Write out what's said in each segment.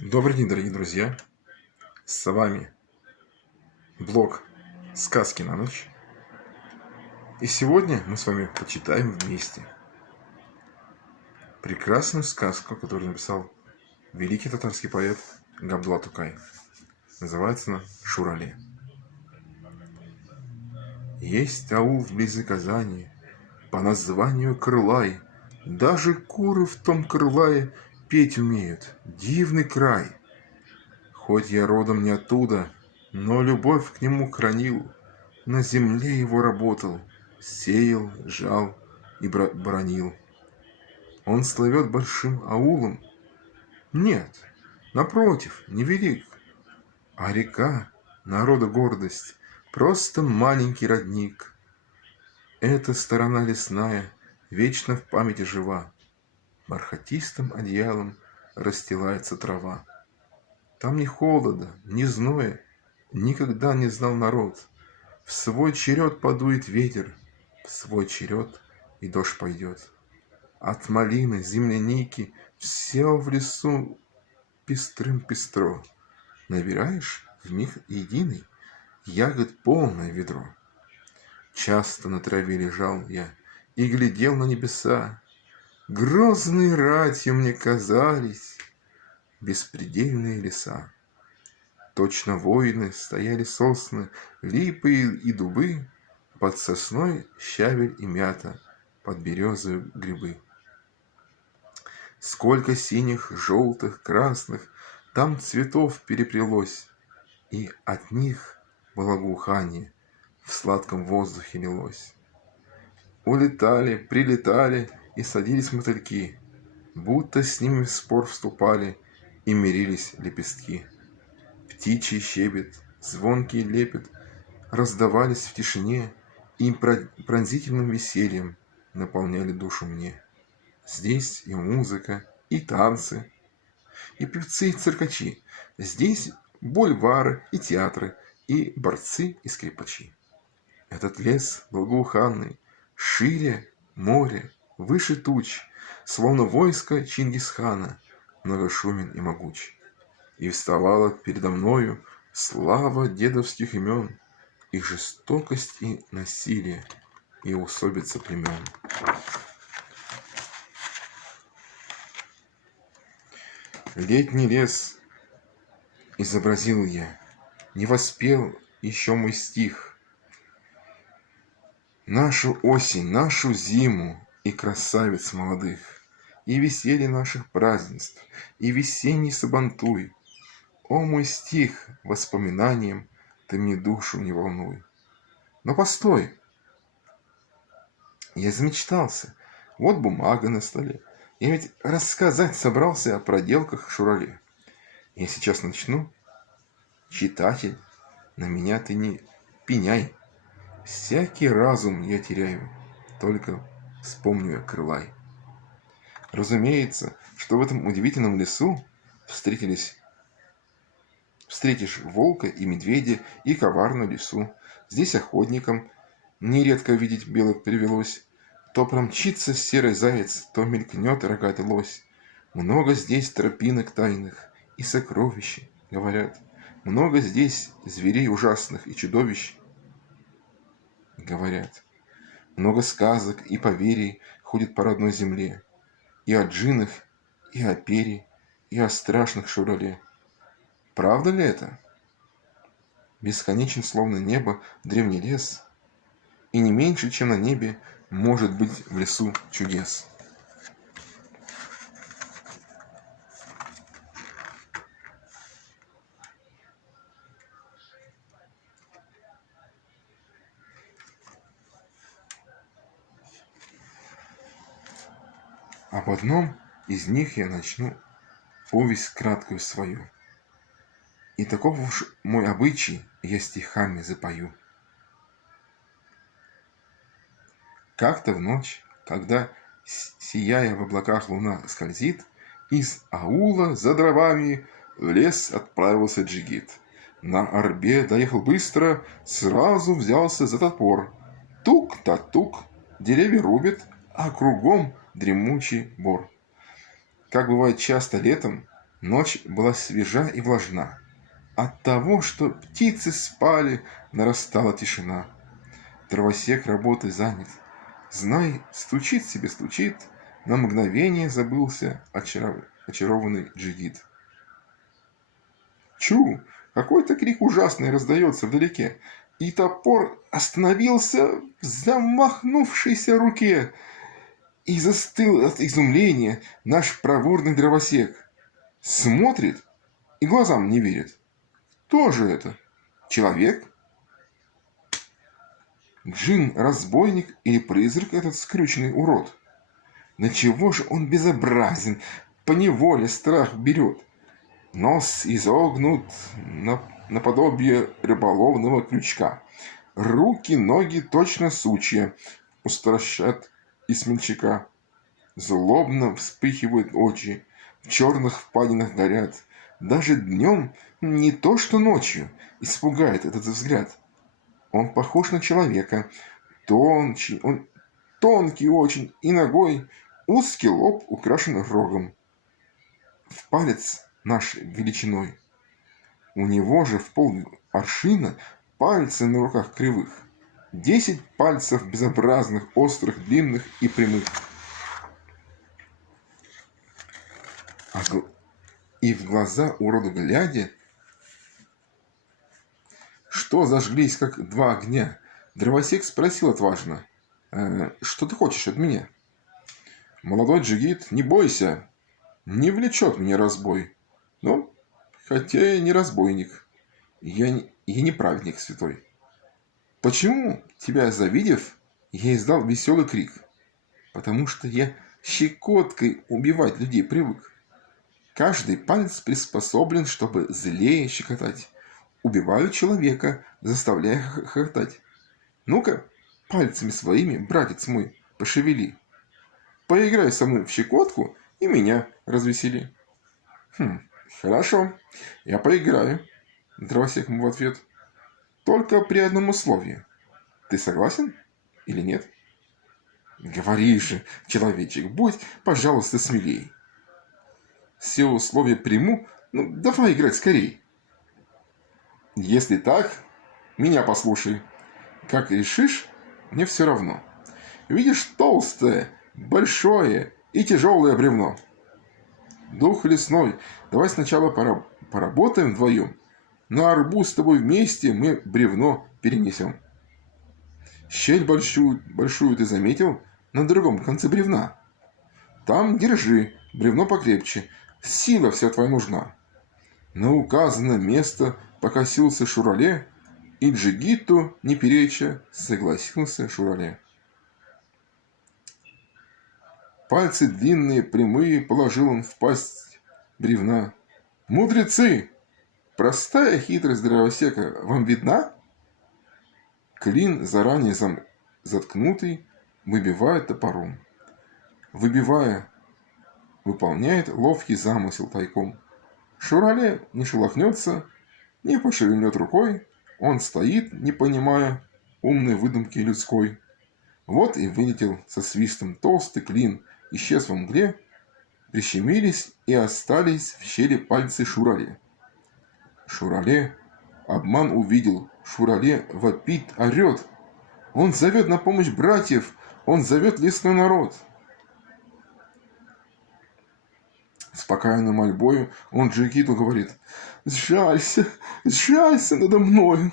Добрый день, дорогие друзья! С вами блог «Сказки на ночь». И сегодня мы с вами почитаем вместе прекрасную сказку, которую написал великий татарский поэт Габдулла Тукай. Называется она «Шурале». Есть аул вблизи Казани по названию Крылай. Даже куры в том Крылае петь умеют. Дивный край! Хоть я родом не оттуда, но любовь к нему хранил. На земле его работал, сеял, жал и бранил. Он славет большим аулом? Нет, напротив, невелик. А река, народа гордость, просто маленький родник. Эта сторона лесная вечно в памяти жива. Бархатистым одеялом расстилается трава. Там ни холода, ни зноя никогда не знал народ. В свой черед подует ветер, в свой черед и дождь пойдет. От малины, земляники все в лесу пестрым пестро. Набираешь в миг единый ягод полное ведро. Часто на траве лежал я и глядел на небеса. Грозные ратью мне казались беспредельные леса. Точно воины стояли сосны, липы и дубы, под сосной щавель и мята, под березой грибы. Сколько синих, желтых, красных там цветов переплелось, и от них благоухание в сладком воздухе лилось. Улетали, прилетали и садились мотыльки, будто с ними в спор вступали и мирились лепестки. Птичий щебет, звонкий лепет раздавались в тишине и пронзительным весельем наполняли душу мне. Здесь и музыка, и танцы, и певцы, и циркачи. Здесь бульвары и театры, и борцы, и скрипачи. Этот лес благоуханный, шире море, выше туч, словно войско Чингисхана, многошумен и могуч. И вставала передо мною слава дедовских имен, их жестокость и насилие, и усобица племен. Летний лес изобразил я, не воспел еще мой стих. Нашу осень, нашу зиму и красавиц молодых, и веселье наших празднеств, и весенний сабантуй. О, мой стих, воспоминанием ты мне душу не волнуй. Но постой, я замечтался. Вот бумага на столе. Я ведь рассказать собрался о проделках Шурале. Я сейчас начну. Читатель, на меня ты не пеняй. Всякий разум я теряю, только вспомню я Крылай. Разумеется, что в этом удивительном лесу встретишь волка и медведя и коварную лису. Здесь охотникам нередко видеть белок привелось. То промчится серый заяц, то мелькнет рогатый лось. Много здесь тропинок тайных и сокровищ, говорят. Много здесь зверей ужасных и чудовищ, говорят. Много сказок и поверий ходит по родной земле. И о джиннах, и о пере, и о страшных Шурале. Правда ли это? Бесконечен, словно небо, древний лес, и не меньше, чем на небе, может быть в лесу чудес. Об одном из них я начну повесть краткую свою. И таков уж мой обычай, я стихами запою. Как-то в ночь, когда, сияя в облаках, луна скользит, из аула за дровами в лес отправился джигит. На орбе доехал быстро, сразу взялся за топор. Тук-та тук, деревья рубит, а кругом дремучий бор. Как бывает часто летом, Ночь была свежа и влажна. От того, что птицы спали, нарастала тишина. Дровосек работой занят. Знай, стучит себе стучит, на мгновение забылся очарованный джигит. Чу! Какой-то крик ужасный раздается вдалеке, и топор остановился в замахнувшейся руке, и застыл от изумления наш проворный дровосек. Смотрит и глазам не верит. Кто же это? Человек? Джин, разбойник или призрак этот скрюченный урод? На чего же он безобразен? Поневоле страх берет. Нос изогнут наподобие рыболовного крючка. Руки, ноги точно сучья устрашат и смельчака. Злобно вспыхивают очи, в черных впадинах горят. Даже днем, не то что ночью, испугает этот взгляд. Он похож на человека, он тонкий очень, и ногой узкий лоб украшен рогом. В палец наш величиной. У него же в пол-аршина пальцы на руках кривых. 10 пальцев безобразных, острых, длинных и прямых. И в глаза уроду глядя, что зажглись, как 2 огня, дровосек спросил отважно: «Что ты хочешь от меня?» «Молодой джигит, не бойся, не влечет меня разбой. Ну, хотя я не разбойник, я не праведник святой. Почему, тебя завидев, я издал веселый крик? Потому что я щекоткой убивать людей привык. Каждый палец приспособлен, чтобы злее щекотать. Убиваю человека, заставляя хохотать. Ну-ка, пальцами своими, братец мой, пошевели. Поиграй со мной в щекотку и меня развесели». Хорошо, я поиграю, дровосек ему в ответ. Только при одном условии. Ты согласен или нет? Говори же, человечек, будь, пожалуйста, смелей. Все условия приму, ну давай играть скорей. Если так, меня послушай. Как решишь, мне все равно. Видишь толстое, большое и тяжелое бревно? Дух лесной, давай сначала поработаем вдвоем. На арбуз с тобой вместе мы бревно перенесем. Щель большую ты заметил на другом конце бревна? Там держи бревно покрепче, сила вся твоя нужна. На указанное место покосился Шурале, и джигиту, не переча, согласился Шурале. Пальцы длинные, прямые, положил он в пасть бревна. «Мудрецы! Простая хитрость дровосека вам видна?» Клин, заранее заткнутый, выбивает топором. Выбивая, выполняет ловкий замысел тайком. Шурале не шелохнется, не пошевельнет рукой. Он стоит, не понимая умной выдумки людской. Вот и вылетел со свистом толстый клин, исчез во мгле, прищемились и остались в щели пальцы Шурале. Шурале обман увидел, Шурале вопит, орет. Он зовет на помощь братьев, он зовет лесной народ. Спокойной мольбою он джигиту говорит: «Сжалься, сжалься надо мною,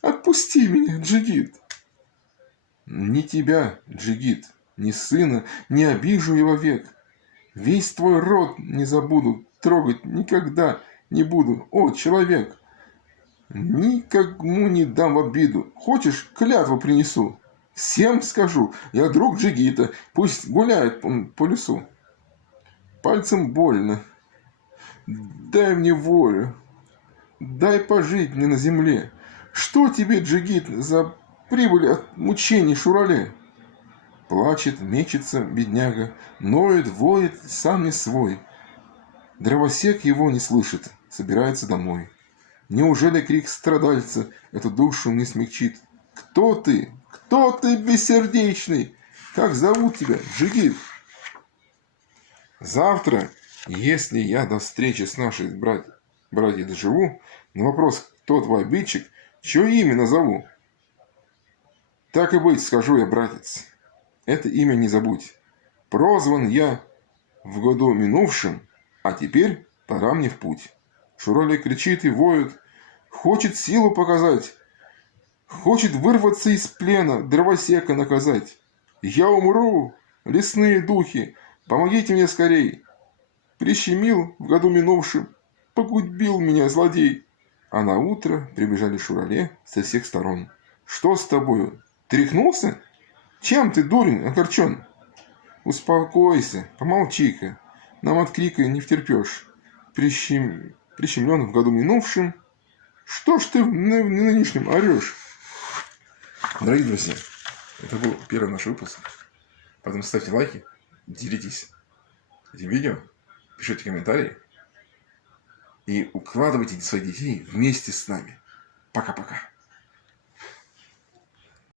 отпусти меня, джигит». «Ни тебя, джигит, ни сына не обижу я вовек. Весь твой род не забуду, трогать никогда не буду, о, человек. Никому не дам в обиду, хочешь, клятву принесу. Всем скажу, я друг джигита, пусть гуляет он по лесу. Пальцем больно, дай мне волю, дай пожить мне на земле. Что тебе, джигит, за прибыль от мучений Шурале?» Плачет, мечется бедняга, ноет, воет, сам не свой. Дровосек его не слышит, собирается домой. Неужели крик страдальца эту душу не смягчит? Кто ты? Кто ты, бессердечный? Как зовут тебя, джигит? Завтра Если я до встречи с нашей братьей доживу, на вопрос, кто твой обидчик, чье имя назову? Так и быть, скажу я, братец, это имя не забудь. Прозван я в году минувшем, а теперь пора мне в путь. Шуроли кричит и воет, хочет силу показать, хочет вырваться из плена, дровосека наказать. Я умру, лесные духи, помогите мне скорей. Прищемил в году минувшем, погубил меня злодей. А на утро прибежали Шурале со всех сторон. Что с тобою? Тряхнулся? Чем ты, дурень, огорчен? Успокойся, помолчи-ка. Нам от крика не втерпешь. Прищемлен в году минувшем. Что ж ты в нынешнем орешь? Дорогие друзья, это был первый наш выпуск. Поэтому ставьте лайки, делитесь этим видео, пишите комментарии и укладывайте своих детей вместе с нами. Пока-пока.